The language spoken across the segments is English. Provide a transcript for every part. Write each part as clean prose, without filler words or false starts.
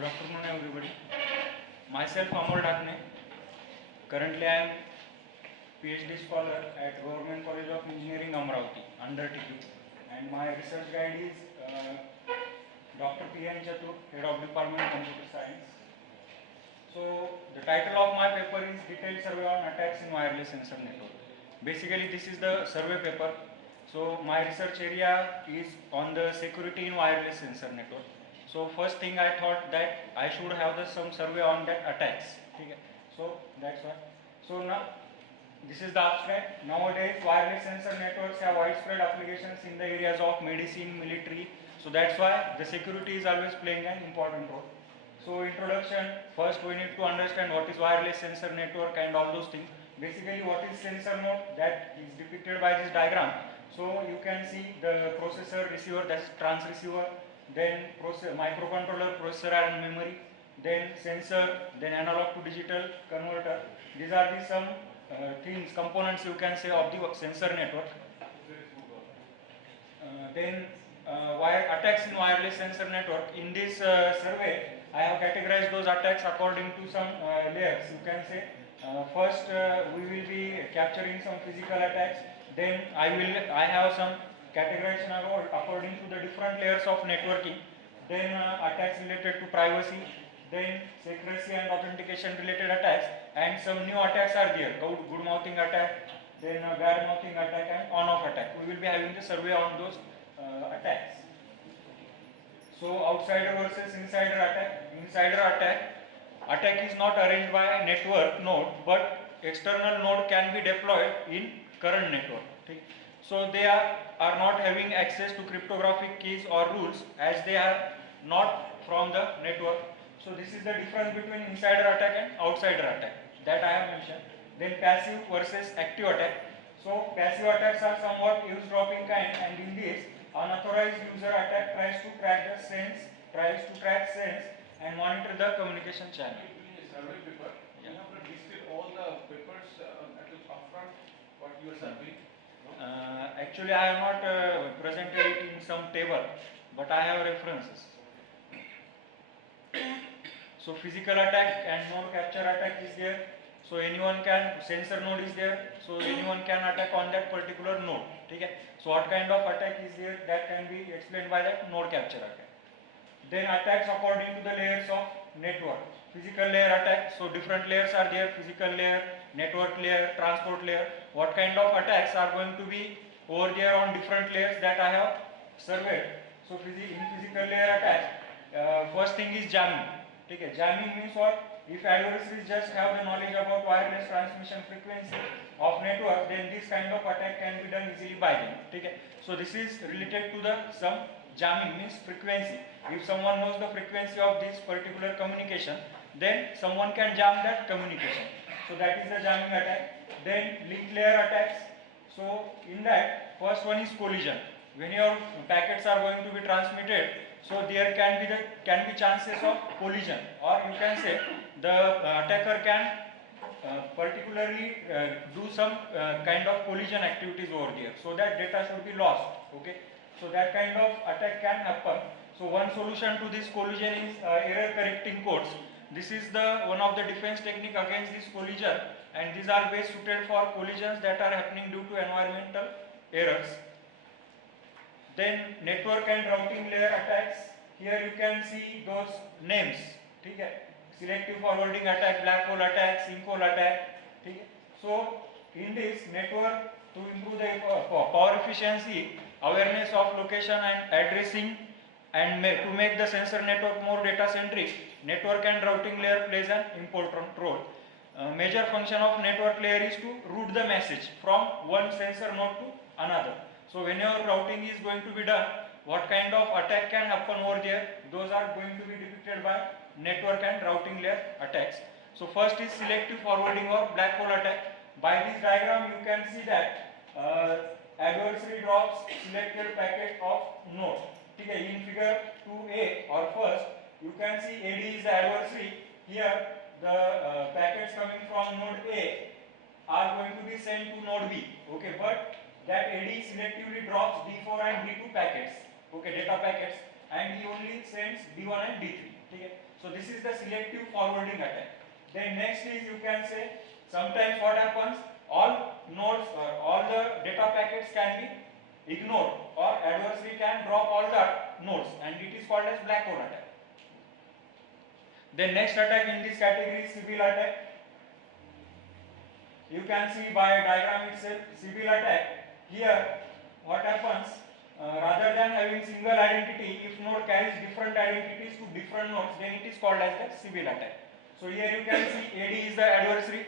Good afternoon, everybody. Myself, Amol Dakne. Currently, I am PhD scholar at Government College of Engineering, Amravati, under TQ. And my research guide is Dr. P.N. Chatur, Head of Department of Computer Science. So, the title of my paper is Detailed Survey on Attacks in Wireless Sensor Network. Basically, this is the survey paper. So, my research area is on the security in wireless sensor network. So, first thing I thought that I should have some survey on that attacks. Okay. So, that's why. So, now this is the abstract. Nowadays, wireless sensor networks have widespread applications in the areas of medicine, military. So, that's why the security is always playing an important role. So, introduction, first we need to understand what is wireless sensor network and all those things. Basically, what is sensor node? That is depicted by this diagram. So, you can see the processor, receiver, that's transceiver, then microcontroller, processor and memory, then sensor, then analog to digital converter. These are the some things, components you can say of the sensor network. Then attacks in wireless sensor network. In this survey, I have categorized those attacks according to some layers. You can say first we will be capturing some physical attacks. Then I have some categorization according to the different layers of networking. Then attacks related to privacy. Then secrecy and authentication related attacks, and some new attacks are there. Good mouthing attack, then bad mouthing attack, and on-off attack. We will be having the survey on those attacks. So outsider versus insider attack. Insider attack is not arranged by a network node, but external node can be deployed in current network. Okay. So they are not having access to cryptographic keys or rules, as they are not from the network. So this is the difference between insider attack and outsider attack that I have mentioned. Then passive versus active attack. So passive attacks are somewhat eavesdropping kind, and in this, unauthorized user attack tries to track sense and monitor the communication channel. Doing a survey paper, you have to distill all the papers at the upfront what you are surveying. Actually, I have not presented it in some table, but I have references. So physical attack and node capture attack is there. So anyone can, sensor node is there, so anyone can attack on that particular node. Okay? So what kind of attack is there, that can be explained by that node capture attack. Then attacks according to the layers of network. Physical layer attack, so different layers are there, physical layer, network layer, transport layer. What kind of attacks are going to be over there on different layers that I have surveyed. So in physical layer attack, first thing is jamming. Okay, jamming means what? If adversaries just have the knowledge about wireless transmission frequency of network, then this kind of attack can be done easily by them. Okay, so this is related to the some jamming means frequency. If someone knows the frequency of this particular communication, then someone can jam that communication. So that is the jamming attack. Then link layer attacks. So in that, first one is collision. When your packets are going to be transmitted, so there can be chances of collision, or you can say the attacker can particularly do some kind of collision activities over there, so that data should be lost. Okay, so that kind of attack can happen. So one solution to this collision is error correcting codes. This is the one of the defense technique against this collision, and these are best suited for collisions that are happening due to environmental errors. Then network and routing layer attacks. Here you can see those names. Okay? Selective forwarding attack, black hole attack, sinkhole attack. Okay? So in this network, to improve the power efficiency, awareness of location and addressing, and to make the sensor network more data centric, network and routing layer plays an important role. Major function of network layer is to route the message from one sensor node to another. So whenever routing is going to be done, what kind of attack can happen over there, those are going to be depicted by network and routing layer attacks. So first is selective forwarding or black hole attack. By this diagram you can see that adversary drops selected packet of node. Okay, in figure 2a or first, you can see AD is the adversary. Here the packets coming from node A are going to be sent to node B. Okay, but that AD selectively drops D4 and D2 packets, okay, data packets, and he only sends D1 and D3. Okay. So this is the selective forwarding attack. Then next is, you can say, sometimes what happens, all nodes or all the data packets can be ignored, or adversary can drop all the nodes, and it is called as black hole attack. Then next attack in this category is Sybil attack. You can see by diagram itself, Sybil attack. Here what happens, rather than having single identity, if node carries different identities to different nodes, then it is called as the Sybil attack. So here you can see AD is the adversary,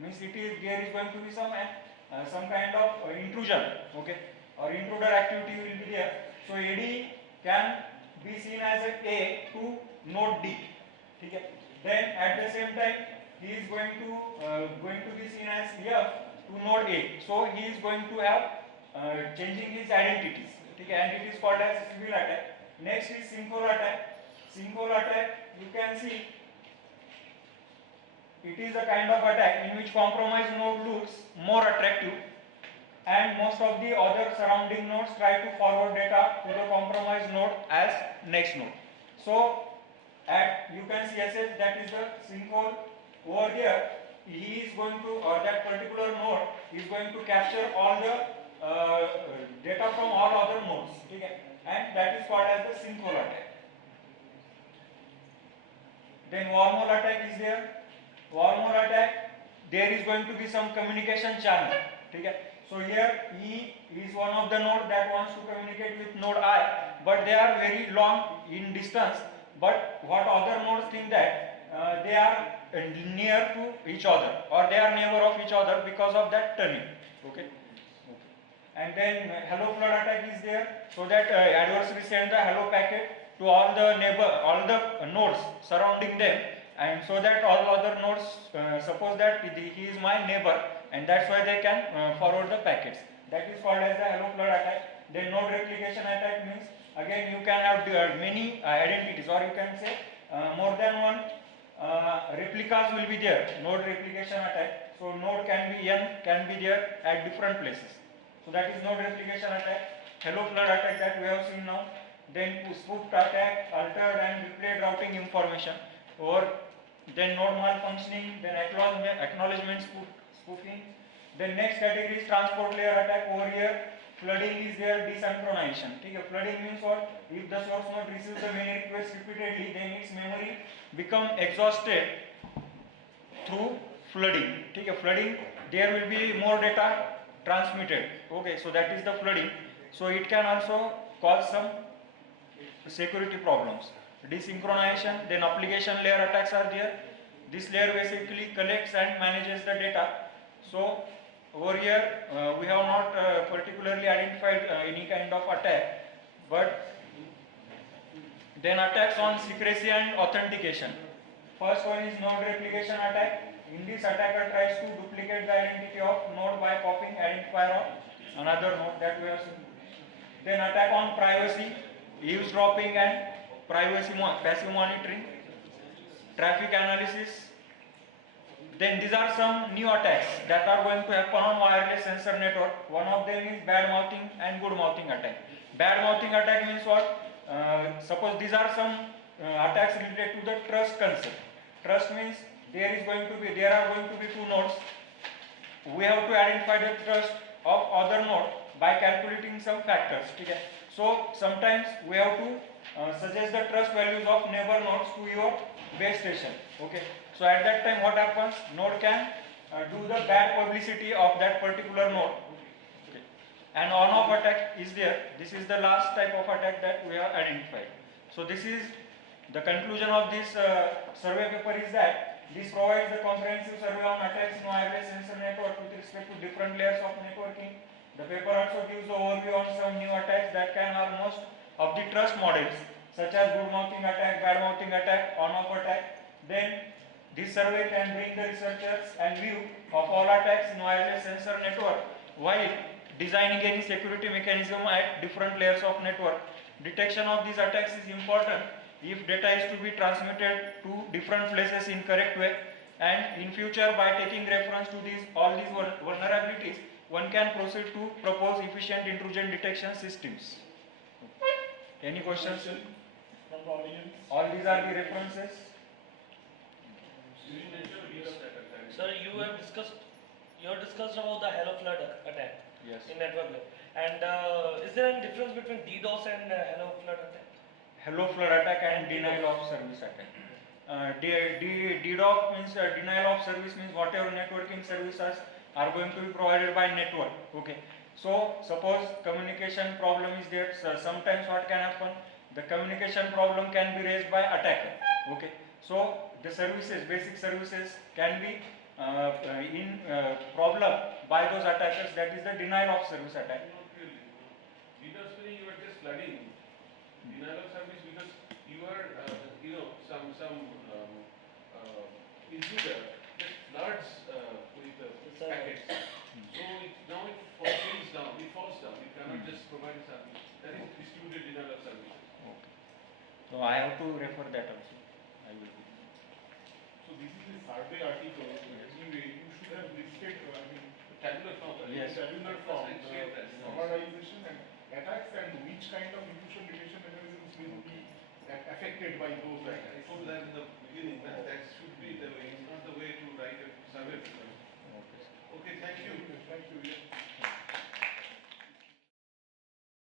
means there is going to be some kind of intrusion, okay, or intruder activity will be there. So AD can be seen as A to node D, okay. Then at the same time he is going to be seen as F to node A. So he is going to have changing his identities, okay, and it is called as Sybil attack. Next is sinkhole attack. Sinkhole attack, you can see, it is a kind of attack in which compromised node looks more attractive, and most of the other surrounding nodes try to forward data to the compromised node as next node. So you can see SS, that is the sinkhole. Over here he is going to, or that particular node is going to capture all the data from all other nodes, okay, and that is called as the sinkhole attack. Then wormhole attack is there. Wormhole attack, there is going to be some communication channel, okay. So here E is one of the node that wants to communicate with node I, but they are very long in distance, but what other nodes think that they are near to each other, or they are neighbor of each other because of that turning, okay. And then hello flood attack is there, so that adversary send the hello packet to all the nodes surrounding them, and so that all other nodes suppose that he is my neighbor, and that's why they can forward the packets. That is called as the hello flood attack. Then node replication attack means, again you can have many identities, or you can say more than one replicas will be there. Node replication attack. So node can be n, can be there at different places. So that is node replication attack. Hello flood attack that we have seen now. Then spoofed attack, altered and replayed routing information, or then node malfunctioning, then acknowledgement spoofing. Then next category is transport layer attack. Over here flooding is there, desynchronization. Okay, flooding means what? If the source node receives the many requests repeatedly, then its memory become exhausted through flooding. Okay, flooding, there will be more data transmitted. Okay, so that is the flooding. So it can also cause some security problems. Desynchronization, then application layer attacks are there. This layer basically collects and manages the data. So over here we have not particularly identified any kind of attack, but then attacks on secrecy and authentication. First one is node replication attack. In this, attacker tries to duplicate the identity of node by copying identifier of another node that we have seen. Then attack on privacy, eavesdropping and privacy passive monitoring, traffic analysis. Then these are some new attacks that are going to happen on wireless sensor network. One of them is bad mouthing and good mouthing attack. Bad mouthing attack means what? Suppose these are some attacks related to the trust concept. Trust means there are going to be two nodes. We have to identify the trust of other node by calculating some factors. Okay? So sometimes we have to suggest the trust values of neighbor nodes to your base station. Okay? So at that time what happens? Node can do the bad publicity of that particular node. Okay. And on-off attack is there. This is the last type of attack that we have identified. So this is the conclusion of this survey paper is that this provides the comprehensive survey on attacks in wireless sensor network with respect to different layers of networking. The paper also gives the overview on some new attacks that can harm most of the trust models, such as good mouthing attack, bad mouthing attack, on-off attack. Then this survey can bring the researchers and view of all attacks in wireless sensor network while designing any security mechanism at different layers of network. Detection of these attacks is important if data is to be transmitted to different places in correct way, and in future by taking reference to all these vulnerabilities, one can proceed to propose efficient intrusion detection systems. Any questions? From the audience. All these are the references. Sir, you have discussed about the Hello Flood attack Yes. in network layer. And is there any difference between DDoS and Hello Flood attack? Hello flood attack and denial of service attack. DDoS means denial of service means whatever networking services are going to be provided by network. Okay. So suppose communication problem is there. So sometimes what can happen? The communication problem can be raised by attacker. Okay. So the services, basic services, can be in problem by those attackers. That is the denial of service attack. Not really. DDoS meaning you are just flooding. Denial of service because you are, some intruder just floods with packets. So now it falls down. You cannot just provide a service. That is distributed denial of service. Okay. So I have to refer that also. I will. So this is a survey article. Anyway, you should have listed, Tabular form. Yes. tabular form, I shared that. summarization and attacks and which kind of intrusion detection mechanisms will be affected by those I attacks. told that in the beginning that should be the way.